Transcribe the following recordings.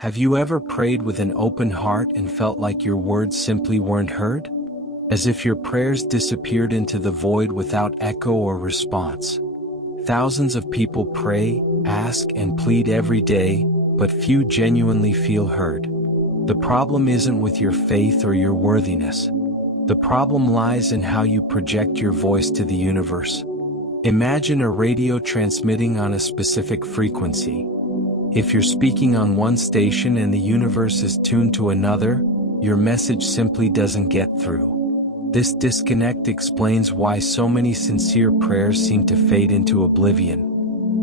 Have you ever prayed with an open heart and felt like your words simply weren't heard? As if your prayers disappeared into the void without echo or response. Thousands of people pray, ask, and plead every day, but few genuinely feel heard. The problem isn't with your faith or your worthiness. The problem lies in how you project your voice to the universe. Imagine a radio transmitting on a specific frequency. If you're speaking on one station and the universe is tuned to another, your message simply doesn't get through. This disconnect explains why so many sincere prayers seem to fade into oblivion.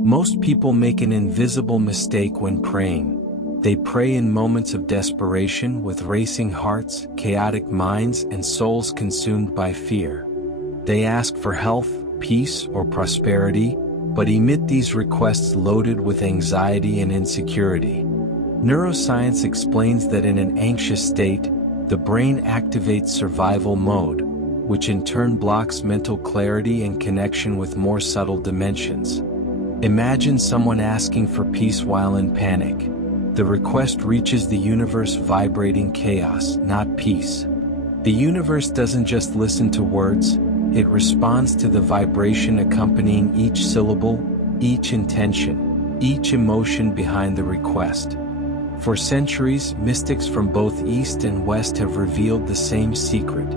Most people make an invisible mistake when praying. They pray in moments of desperation with racing hearts, chaotic minds, and souls consumed by fear. They ask for health, peace, or prosperity, but emit these requests loaded with anxiety and insecurity. Neuroscience explains that in an anxious state, the brain activates survival mode, which in turn blocks mental clarity and connection with more subtle dimensions. Imagine someone asking for peace while in panic. The request reaches the universe vibrating chaos, not peace. The universe doesn't just listen to words, it responds to the vibration accompanying each syllable, each intention, each emotion behind the request. For centuries, mystics from both East and West have revealed the same secret.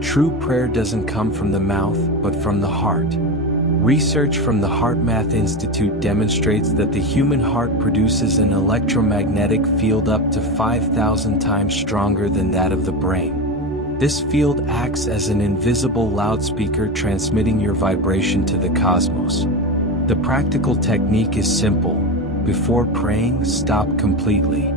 True prayer doesn't come from the mouth, but from the heart. Research from the HeartMath Institute demonstrates that the human heart produces an electromagnetic field up to 5,000 times stronger than that of the brain. This field acts as an invisible loudspeaker transmitting your vibration to the cosmos. The practical technique is simple. Before praying, stop completely.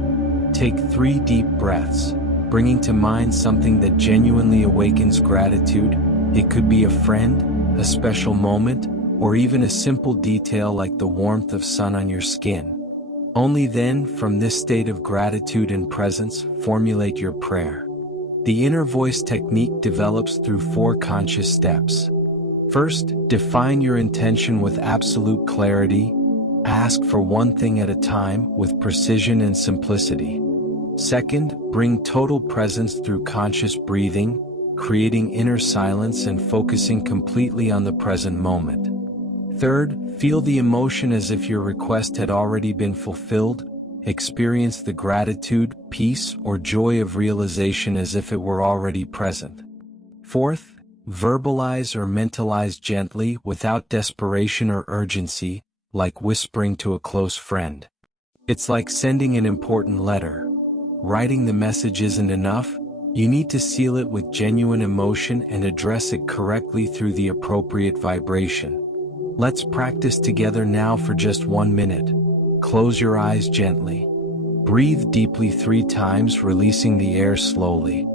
Take 3 deep breaths, bringing to mind something that genuinely awakens gratitude. It could be a friend, a special moment, or even a simple detail like the warmth of sun on your skin. Only then, from this state of gratitude and presence, formulate your prayer. The inner voice technique develops through 4 conscious steps. First, define your intention with absolute clarity. Ask for one thing at a time with precision and simplicity. Second, bring total presence through conscious breathing, creating inner silence and focusing completely on the present moment. Third, feel the emotion as if your request had already been fulfilled. Experience the gratitude, peace, or joy of realization as if it were already present. Fourth, verbalize or mentalize gently without desperation or urgency, like whispering to a close friend. It's like sending an important letter. Writing the message isn't enough. You need to seal it with genuine emotion and address it correctly through the appropriate vibration. Let's practice together now for just 1 minute. Close your eyes gently. Breathe deeply 3 times, releasing the air slowly.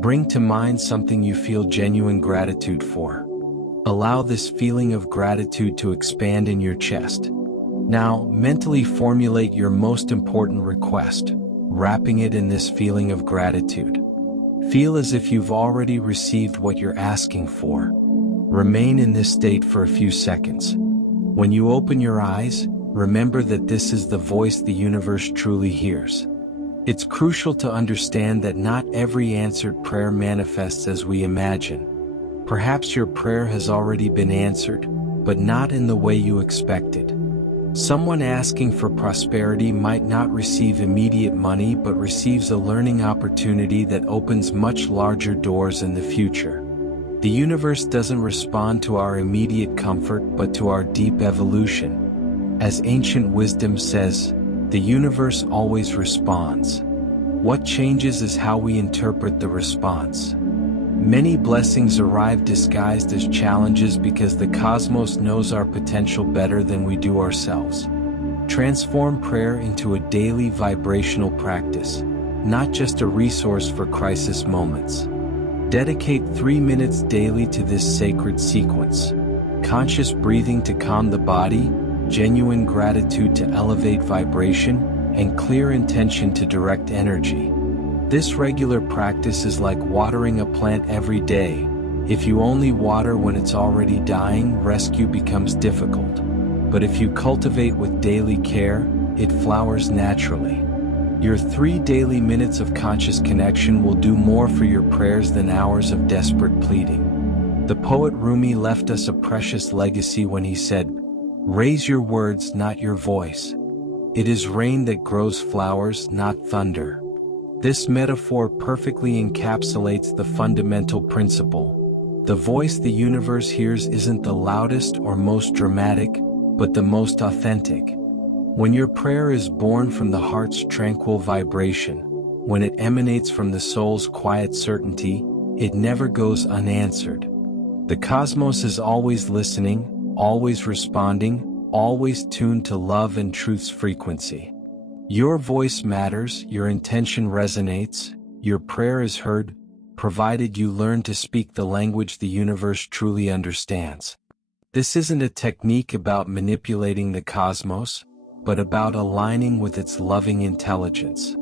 Bring to mind something you feel genuine gratitude for. Allow this feeling of gratitude to expand in your chest. Now, mentally formulate your most important request, wrapping it in this feeling of gratitude. Feel as if you've already received what you're asking for. Remain in this state for a few seconds. When you open your eyes, remember that this is the voice the universe truly hears. It's crucial to understand that not every answered prayer manifests as we imagine. Perhaps your prayer has already been answered, but not in the way you expected. Someone asking for prosperity might not receive immediate money but receives a learning opportunity that opens much larger doors in the future. The universe doesn't respond to our immediate comfort but to our deep evolution. As ancient wisdom says, the universe always responds. What changes is how we interpret the response. Many blessings arrive disguised as challenges because the cosmos knows our potential better than we do ourselves. Transform prayer into a daily vibrational practice, not just a resource for crisis moments. Dedicate 3 minutes daily to this sacred sequence. Conscious breathing to calm the body, genuine gratitude to elevate vibration, and clear intention to direct energy. This regular practice is like watering a plant every day. If you only water when it's already dying, rescue becomes difficult. But if you cultivate with daily care, it flowers naturally. Your 3 daily minutes of conscious connection will do more for your prayers than hours of desperate pleading. The poet Rumi left us a precious legacy when he said, "Raise your words, not your voice. It is rain that grows flowers, not thunder." This metaphor perfectly encapsulates the fundamental principle. The voice the universe hears isn't the loudest or most dramatic, but the most authentic. When your prayer is born from the heart's tranquil vibration, when it emanates from the soul's quiet certainty, it never goes unanswered. The cosmos is always listening, always responding, always tuned to love and truth's frequency. Your voice matters, your intention resonates, your prayer is heard, provided you learn to speak the language the universe truly understands. This isn't a technique about manipulating the cosmos, but about aligning with its loving intelligence.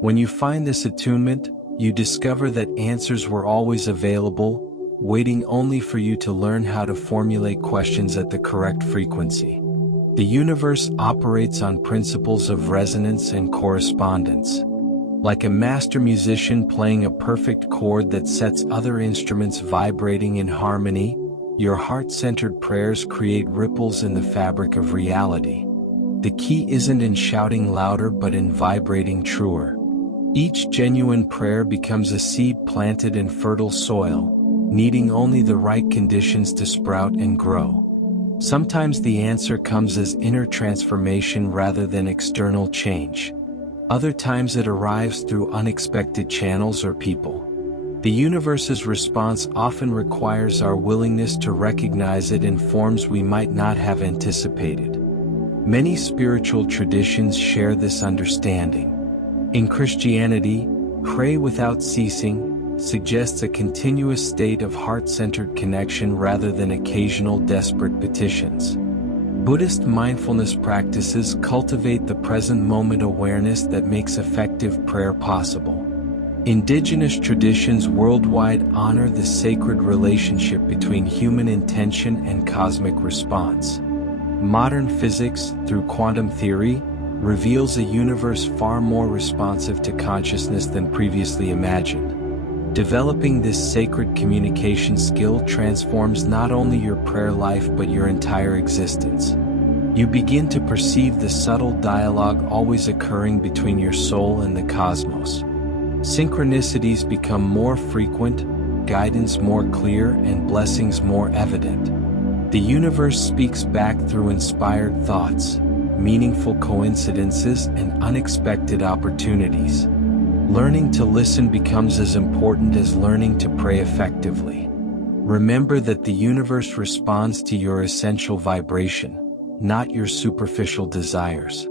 When you find this attunement, you discover that answers were always available, waiting only for you to learn how to formulate questions at the correct frequency. The universe operates on principles of resonance and correspondence. Like a master musician playing a perfect chord that sets other instruments vibrating in harmony, your heart-centered prayers create ripples in the fabric of reality. The key isn't in shouting louder but in vibrating truer. Each genuine prayer becomes a seed planted in fertile soil, needing only the right conditions to sprout and grow. Sometimes the answer comes as inner transformation rather than external change. Other times it arrives through unexpected channels or people. The universe's response often requires our willingness to recognize it in forms we might not have anticipated. Many spiritual traditions share this understanding. In Christianity, pray without ceasing suggests a continuous state of heart-centered connection rather than occasional desperate petitions. Buddhist mindfulness practices cultivate the present moment awareness that makes effective prayer possible. Indigenous traditions worldwide honor the sacred relationship between human intention and cosmic response. Modern physics, through quantum theory, reveals a universe far more responsive to consciousness than previously imagined. Developing this sacred communication skill transforms not only your prayer life but your entire existence. You begin to perceive the subtle dialogue always occurring between your soul and the cosmos. Synchronicities become more frequent, guidance more clear, and blessings more evident. The universe speaks back through inspired thoughts, meaningful coincidences, and unexpected opportunities. Learning to listen becomes as important as learning to pray effectively. Remember that the universe responds to your essential vibration, not your superficial desires.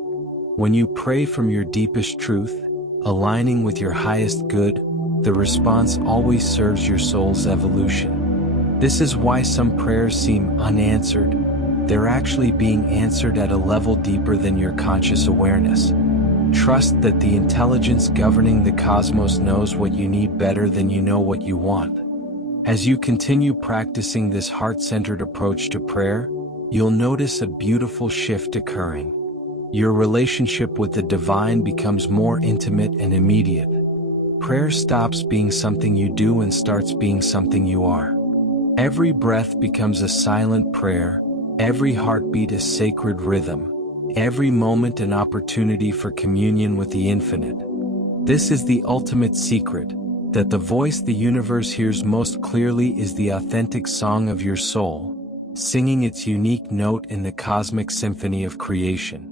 When you pray from your deepest truth, aligning with your highest good, the response always serves your soul's evolution. This is why some prayers seem unanswered. They're actually being answered at a level deeper than your conscious awareness. Trust that the intelligence governing the cosmos knows what you need better than you know what you want. As you continue practicing this heart-centered approach to prayer, you'll notice a beautiful shift occurring. Your relationship with the divine becomes more intimate and immediate. Prayer stops being something you do and starts being something you are. Every breath becomes a silent prayer, every heartbeat a sacred rhythm, every moment an opportunity for communion with the infinite. This is the ultimate secret, that the voice the universe hears most clearly is the authentic song of your soul, singing its unique note in the cosmic symphony of creation.